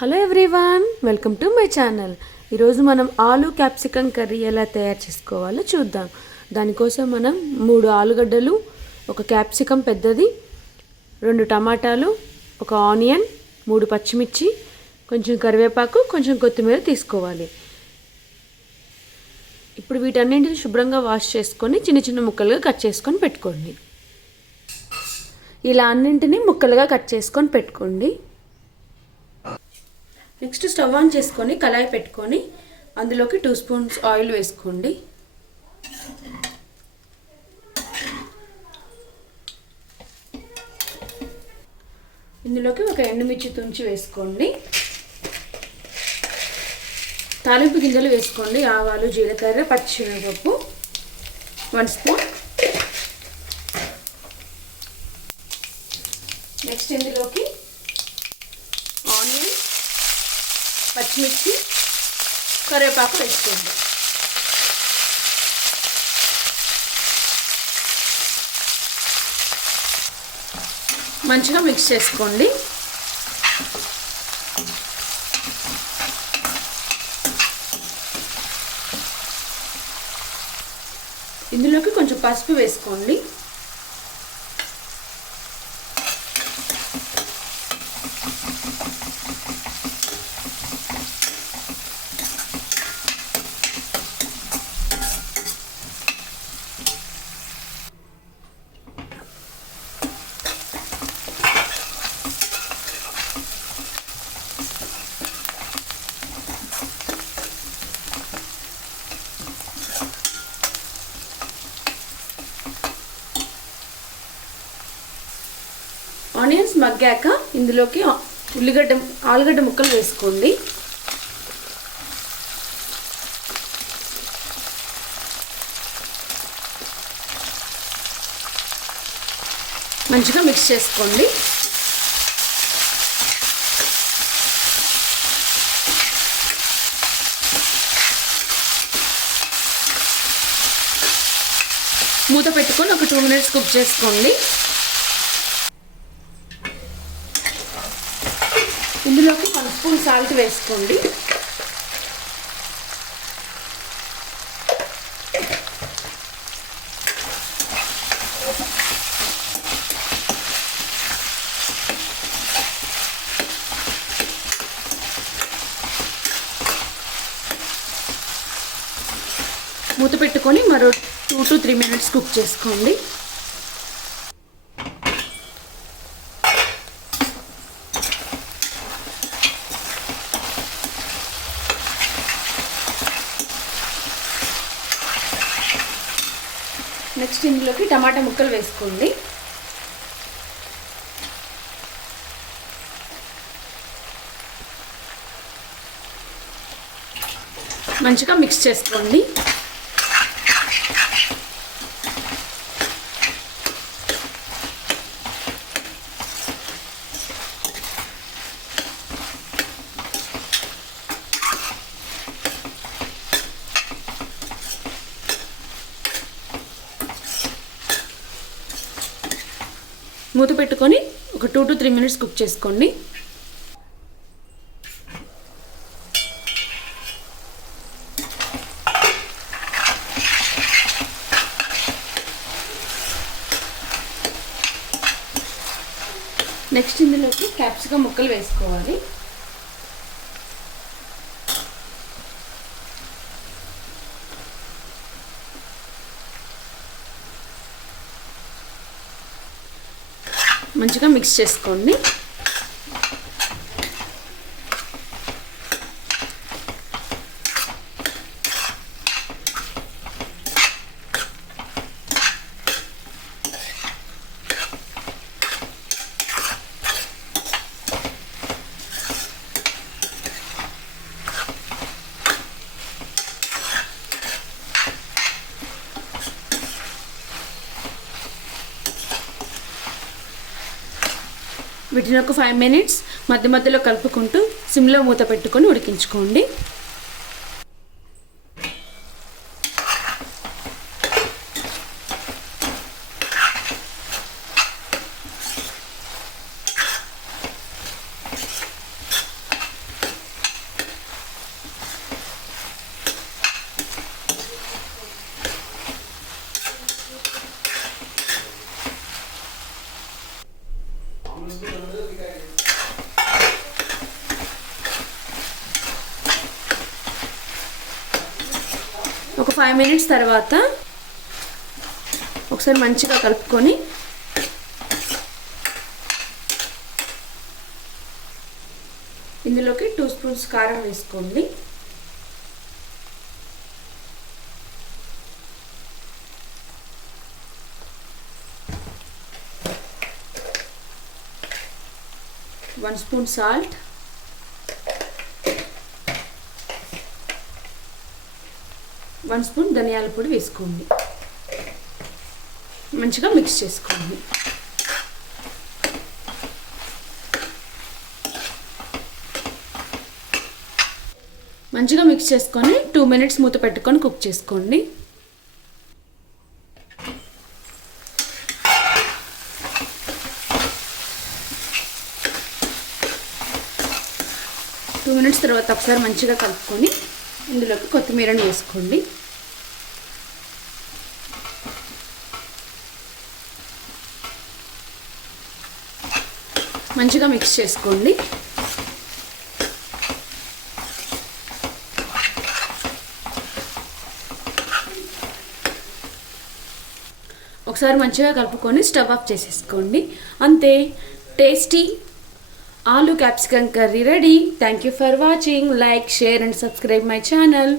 Hello everyone welcome to my channel ఈరోజు మనం ఆలు క్యాప్సికమ్ కర్రీ ఎలా తయారు చేసుకోవాలో చూద్దాం. దానికోసం మనం మూడు ఆలుగడ్డలు ఒక క్యాప్సికమ్ పెద్దది రెండు టమాటాలు ఒక ఆనియన్ మూడు పచ్చిమిర్చి కొంచెం కరివేపాకు కొంచెం కొత్తిమీర తీసుకోవాలి. ఇప్పుడు వీటన్నింటిని శుభ్రంగా వాష్ చేసుకొని చిన్న చిన్న ముక్కలుగా కట్ చేసుకొని పెట్టుకోండి. ఇలా అన్నింటినీ ముక్కలుగా కట్ చేసుకొని పెట్టుకోండి. నెక్స్ట్ స్టవ్ ఆన్ చేసుకొని కళాయి పెట్టుకొని అందులోకి టూ స్పూన్స్ ఆయిల్ వేసుకోండి. ఇందులోకి ఒక ఎండుమిర్చి తుంచి వేసుకోండి. తాలింపు గింజలు వేసుకోండి. ఆవాలు జీలకర్ర పచ్చిమిరపప్పు వన్ స్పూన్. నెక్స్ట్ ఇందులోకి ఆనియన్ పచ్చిమిర్చి కరివేపాకు వేసుకోండి. మంచిగా మిక్స్ చేసుకోండి. ఇందులోకి కొంచెం పసుపు వేసుకోండి. ఆనియన్స్ మగ్గాక ఇందులోకి ఉల్లిగడ్డ ఆలుగడ్డ ముక్కలు వేసుకోండి. మంచిగా మిక్స్ చేసుకోండి. మూత పెట్టుకొని ఒక టూ మినిట్స్ కుక్ చేసుకోండి ఇందులోకి వన్ స్పూన్ సాల్ట్ వేసుకోండి. మూత పెట్టుకొని మరో two to three minutes cook చేసుకోండి. నెక్స్ట్ ఇందులోకి టమాటా ముక్కలు వేసుకోండి. మంచిగా మిక్స్ చేసుకోండి. మూత పెట్టుకొని ఒక two to three minutes cook చేసుకోండి. నెక్స్ట్ ఇందులోకి క్యాప్సికమ్ ముక్కలు వేసుకోవాలి. మంచిగా మిక్స్ చేసుకోండి. వీటిని ఒక ఫైవ్ మినిట్స్ మధ్య మధ్యలో కలుపుకుంటూ సిమ్లో మూత పెట్టుకొని ఉడికించుకోండి. ఒక ఫైవ్ మినిట్స్ తర్వాత ఒకసారి మంచిగా కలుపుకొని ఇందులోకి టూ స్పూన్స్ కారం వేసుకోండి. One spoon salt. One spoon ధనియాల పొడి వేసుకోండి. మంచిగా మిక్స్ చేసుకోండి. మంచిగా మిక్స్ చేసుకొని టూ మినిట్స్ మూత పెట్టుకొని కుక్ చేసుకోండి. టూ మినిట్స్ తర్వాత ఒకసారి మంచిగా కలుపుకొని ఇందులోకి కొత్తిమీరని వేసుకోండి. మంచిగా మిక్స్ చేసుకోండి. ఒకసారి మంచిగా కలుపుకొని స్టవ్ ఆఫ్ చేసేసుకోండి. అంతే tasty aloo capsicum curry ready. Thank you for watching like share and subscribe my channel